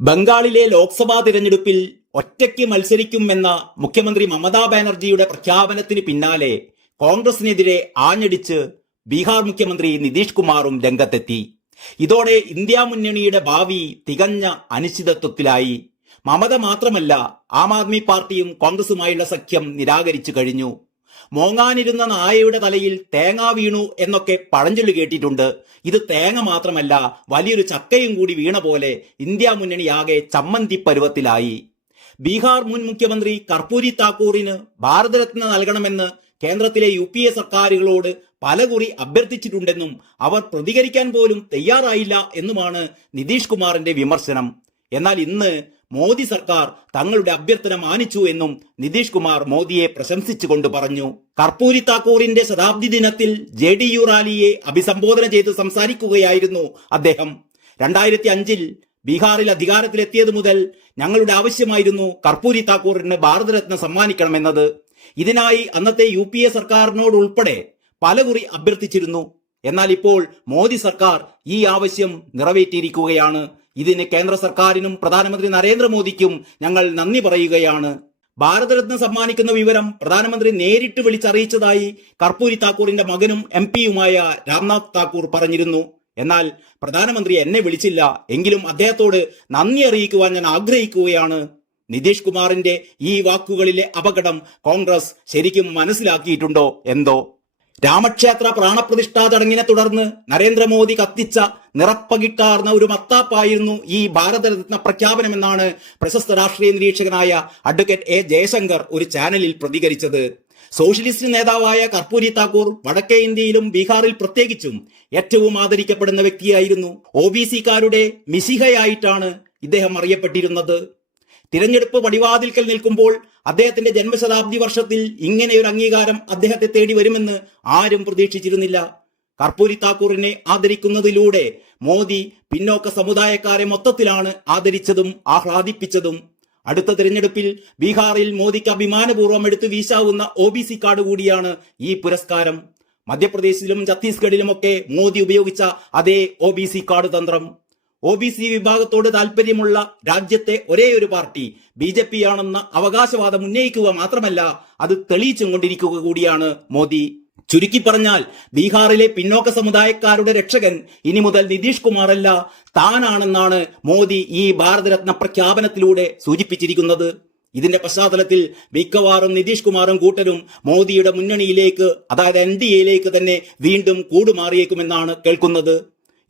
ബംഗാളിലെ ലോക്സഭാ തിരഞ്ഞെടുപ്പിൽ ഒറ്റയ്ക്ക് മത്സരിക്കുമെന്ന മുഖ്യമന്ത്രി മമതാ ബാനർജിയുടെ പ്രഖ്യാപനത്തിന് പിന്നാലെ കോൺഗ്രസിനെതിരെ ആഞ്ഞടിച്ച് ബീഹാർ മുഖ്യമന്ത്രി നിതീഷ് കുമാറും രംഗത്തെത്തി. ഇതോടെ ഇന്ത്യ മുന്നണിയുടെ ഭാവി തികഞ്ഞ അനിശ്ചിതത്വത്തിലായി. മമത മാത്രമല്ല, ആം ആദ്മി പാർട്ടിയും കോൺഗ്രസുമായുള്ള സഖ്യം നിരാകരിച്ചു കഴിഞ്ഞു. മോങ്ങാനിരുന്ന നായയുടെ തലയിൽ തേങ്ങ വീണു എന്നൊക്കെ പഴഞ്ചൊല്ലി കേട്ടിട്ടുണ്ട്. ഇത് തേങ്ങ മാത്രമല്ല, വലിയൊരു ചക്കയും കൂടി വീണ പോലെ ഇന്ത്യ മുന്നണിയാകെ ചമ്മന്തി പരുവത്തിലായി. ബീഹാർ മുൻ മുഖ്യമന്ത്രി കർപ്പൂരി താക്കൂറിന് ഭാരതരത്ന നൽകണമെന്ന് കേന്ദ്രത്തിലെ UPA സർക്കാരുകളോട് പലകുറി അഭ്യർത്ഥിച്ചിട്ടുണ്ടെന്നും അവർ പ്രതികരിക്കാൻ പോലും തയ്യാറായില്ല എന്നുമാണ് നിതീഷ് കുമാറിന്റെ വിമർശനം. എന്നാൽ ഇന്ന് മോദി സർക്കാർ തങ്ങളുടെ അഭ്യർത്ഥന മാനിച്ചു എന്നും നിതീഷ് കുമാർ മോദിയെ പ്രശംസിച്ചുകൊണ്ട് പറഞ്ഞു. കർപ്പൂരി താക്കൂറിന്റെ ശതാബ്ദി ദിനത്തിൽ JDU റാലിയെ അഭിസംബോധന ചെയ്ത് സംസാരിക്കുകയായിരുന്നു അദ്ദേഹം. 2005-ൽ ബീഹാറിൽ അധികാരത്തിലെത്തിയത് മുതൽ ഞങ്ങളുടെ ആവശ്യമായിരുന്നു കർപ്പൂരി താക്കൂറിന് ഭാരതരത്ന സമ്മാനിക്കണമെന്നത്. ഇതിനായി അന്നത്തെ UPA സർക്കാരിനോടുൾപ്പെടെ പലകുറി അഭ്യർത്ഥിച്ചിരുന്നു. എന്നാൽ ഇപ്പോൾ മോദി സർക്കാർ ഈ ആവശ്യം നിറവേറ്റിയിരിക്കുകയാണ്. ഇതിന് കേന്ദ്ര സർക്കാരിനും പ്രധാനമന്ത്രി നരേന്ദ്രമോദിക്കും ഞങ്ങൾ നന്ദി പറയുകയാണ്. ഭാരതരത്ന സമ്മാനിക്കുന്ന വിവരം പ്രധാനമന്ത്രി നേരിട്ട് വിളിച്ചറിയിച്ചതായി കർപ്പൂരി താക്കൂറിന്റെ മകനും MP-യുമായ രാംനാഥ് താക്കൂർ പറഞ്ഞിരുന്നു. എന്നാൽ പ്രധാനമന്ത്രി എന്നെ വിളിച്ചില്ല, എങ്കിലും അദ്ദേഹത്തോട് നന്ദി അറിയിക്കുവാൻ ഞാൻ ആഗ്രഹിക്കുകയാണ്. നിതീഷ് കുമാറിന്റെ ഈ വാക്കുകളിലെ അപകടം കോൺഗ്രസ് ശരിക്കും മനസ്സിലാക്കിയിട്ടുണ്ടോ എന്തോ. രാമക്ഷേത്ര പ്രാണപ്രതിഷ്ഠാ ചടങ്ങിനെ തുടർന്ന് നരേന്ദ്രമോദി കത്തിച്ച നിറപ്പകിട്ടാർന്ന ഒരു മത്താപ്പായിരുന്നു ഈ ഭാരതരത്ന പ്രഖ്യാപനമെന്നാണ് പ്രശസ്ത രാഷ്ട്രീയ നിരീക്ഷകനായ അഡ്വക്കേറ്റ് A. ജയശങ്കർ ഒരു ചാനലിൽ പ്രതികരിച്ചത്. സോഷ്യലിസ്റ്റ് നേതാവായ കർപ്പൂരി താക്കൂർ വടക്കേ ഇന്ത്യയിലും ബീഹാറിൽ പ്രത്യേകിച്ചും ഏറ്റവും ആദരിക്കപ്പെടുന്ന വ്യക്തിയായിരുന്നു. OBC-കാരുടെ മിശിഹയായിട്ടാണ് ഇദ്ദേഹം അറിയപ്പെട്ടിരുന്നത്. തിരഞ്ഞെടുപ്പ് പടിവാതിൽക്കൽ നിൽക്കുമ്പോൾ അദ്ദേഹത്തിന്റെ ജന്മശതാബ്ദി വർഷത്തിൽ ഇങ്ങനെയൊരു അംഗീകാരം അദ്ദേഹത്തെ തേടി വരുമെന്ന് ആരും പ്രതീക്ഷിച്ചിരുന്നില്ല. കർപ്പൂരി താക്കൂറിനെ ആദരിക്കുന്നതിലൂടെ മോദി പിന്നോക്ക സമുദായക്കാരെ മൊത്തത്തിലാണ് ആദരിച്ചതും ആഹ്ലാദിപ്പിച്ചതും. അടുത്ത തിരഞ്ഞെടുപ്പിൽ ബീഹാറിൽ മോദിക്ക് അഭിമാനപൂർവ്വം എടുത്തു വീശാവുന്ന OBC കാർഡ് കൂടിയാണ് ഈ പുരസ്കാരം. മധ്യപ്രദേശിലും ഛത്തീസ്ഗഡിലുമൊക്കെ മോദി ഉപയോഗിച്ച അതേ OBC കാർഡ് തന്ത്രം. OBC വിഭാഗത്തോട് താല്പര്യമുള്ള രാജ്യത്തെ ഒരേയൊരു പാർട്ടി BJP ആണെന്ന അവകാശവാദം ഉന്നയിക്കുക മാത്രമല്ല, അത് തെളിയിച്ചും കൊണ്ടിരിക്കുക കൂടിയാണ് മോദി. ചുരുക്കി പറഞ്ഞാൽ ബീഹാറിലെ പിന്നോക്ക സമുദായക്കാരുടെ രക്ഷകൻ ഇനി മുതൽ നിതീഷ് കുമാർ അല്ല, താനാണെന്നാണ് മോദി ഈ ഭാരതരത്ന പ്രഖ്യാപനത്തിലൂടെ സൂചിപ്പിച്ചിരിക്കുന്നത്. ഇതിന്റെ പശ്ചാത്തലത്തിൽ മിക്കവാറും നിതീഷ് കുമാറും കൂട്ടരും മോദിയുടെ മുന്നണിയിലേക്ക്, അതായത് NDA-യിലേക്ക് തന്നെ വീണ്ടും കൂടുമാറിയേക്കുമെന്നാണ് കേൾക്കുന്നത്.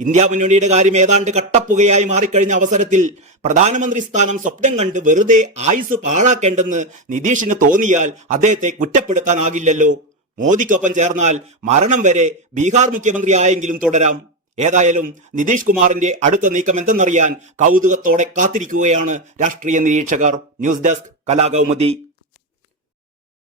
ഇന്ത്യ മുന്നണിയുടെ കാര്യം ഏതാണ്ട് കട്ടപ്പുകയായി മാറിക്കഴിഞ്ഞ അവസരത്തിൽ പ്രധാനമന്ത്രി സ്ഥാനം സ്വപ്നം കണ്ട് വെറുതെ ആയുസ് പാഴാക്കേണ്ടെന്ന് നിതീഷിന് തോന്നിയാൽ അദ്ദേഹത്തെ കുറ്റപ്പെടുത്താനാകില്ലല്ലോ. മോദിക്കൊപ്പം ചേർന്നാൽ മരണം വരെ ബീഹാർ മുഖ്യമന്ത്രി ആയെങ്കിലും തുടരാം. ഏതായാലും നിതീഷ് കുമാറിന്റെ അടുത്ത നീക്കം എന്തെന്നറിയാൻ കൗതുകത്തോടെ കാത്തിരിക്കുകയാണ് രാഷ്ട്രീയ നിരീക്ഷകർ. News desk Kalakaumudi.